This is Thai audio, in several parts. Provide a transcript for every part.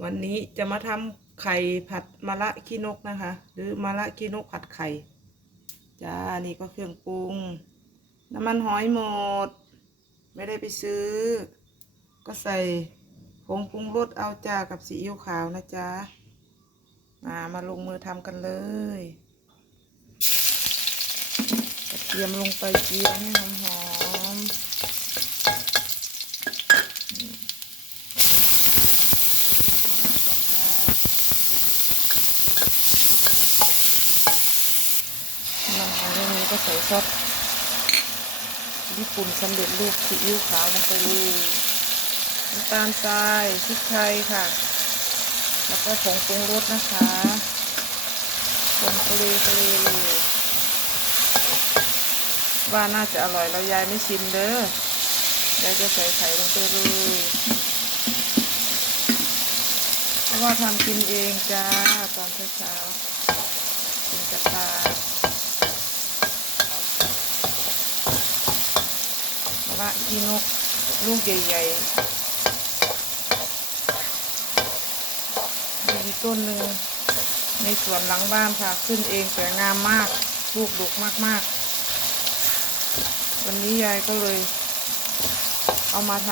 วันนี้จะมาทำไข่ผัดมะระขี้นกนะคะ หรือมะระขี้นกผัดไข่ จ้า นี่ก็เครื่องปรุง น้ำมันหอยหมด ไม่ได้ไปซื้อ ก็ใส่ผงปรุงรสเอาจ้ากับซีอิ๊วขาวนะจ๊ะมามาลงมือทำกันเลยกระเทียมลงไปเจียวให้หอมๆน้ำหอมเรื่องนี้ก็ ใส่ซอสญี่ปุ่นสำเร็จรูปซีอิ๊วขาวลงไปเลยน้ำตาลทรายพริกไทยค่ะ แล้วก็ผงปรุงรสนะคะผงทะเลทะเลเลยว่าน่าจะอร่อยแล้วยายไม่ชิมเด้อยายจะใส่ไข่ลงไปเลยเพราะว่าทำกินเองจ้าตอนเช้าๆกินกระตามะ ระกีนกลูกใหญ่ๆมีต้นหนึ่งในสวนหลังบ้านค่ะ ขึ้นเองแต่งามมาก ลูกดกมากๆ วันนี้ยายก็เลย เอามาท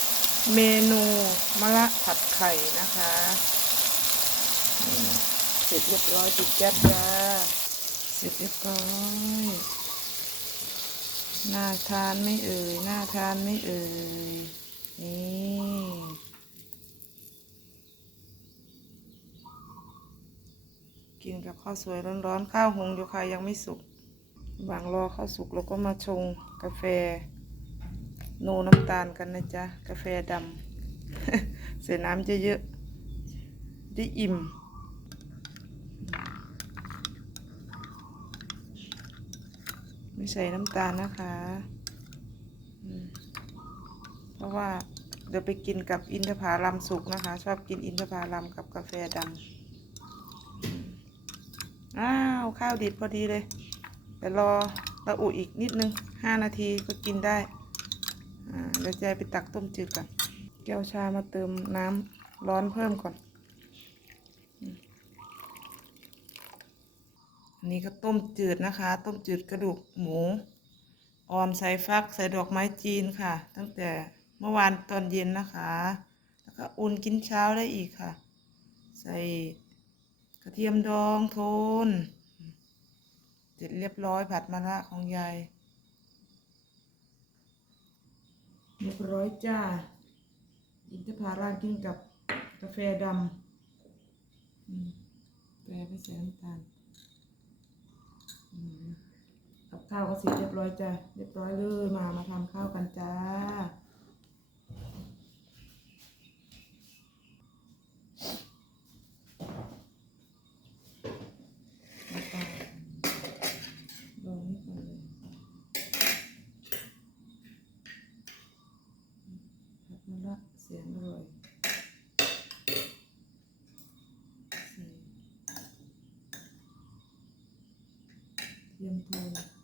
ำเมนูมะระผัดไข่นะคะเสร็จเรียบร้อยติดแก๊สจ้าเสร็จเรียบร้อย น่าทานไม่เอ่ยน่าทานไม่เอ่ยนี่กินกับข้าวสวยร้อนๆข้าวหงอยู่ค่ะยังไม่สุกบางรอข้าวสุกแล้วก็มาชงกาแฟโนน้ำตาลกันนะจ๊ะ กาแฟดำ ใส่น้ำเยอะๆได้อิ่ม ไม่ ใส่น้ำตาลนะคะ เพราะว่าเดี๋ยวไปกินกับอินทผลัมสุกนะคะ ชอบกินอินทผลัมกับกาแฟดำอ้าว ข้าวดิบพอดีเลยแต่รอระอุอีกนิดนึงห้านาทีก็กินได้เดี๋ยวจะไปตักต้มจืดก่อนแก้วชามาเติมน้ำร้อนเพิ่มก่อนอืม อันนี้ก็ต้มจืดนะคะ ต้มจืดกระดูกหมูออมใส่ฟักใส่ดอกไม้จีนค่ะ ตั้งแต่เมื่อวานตอนเย็นนะคะ แล้วก็อุ่นกินเช้าได้อีกค่ะ ใส่กระเทียมดองโทนเสร็จเรียบร้อยผัดมะระของยายเรียบร้อยจ้า อินทผลัมกินกับกาแฟดำอืมแปรไม่ใส่น้ำตาล กับข้าวก็เสร็จเรียบร้อยจ้าเรียบร้อยเลยมามาทำข้าวกันจ้าน้ำตาลลงนี่ก่อนเลยผัดมะระเสียง อร่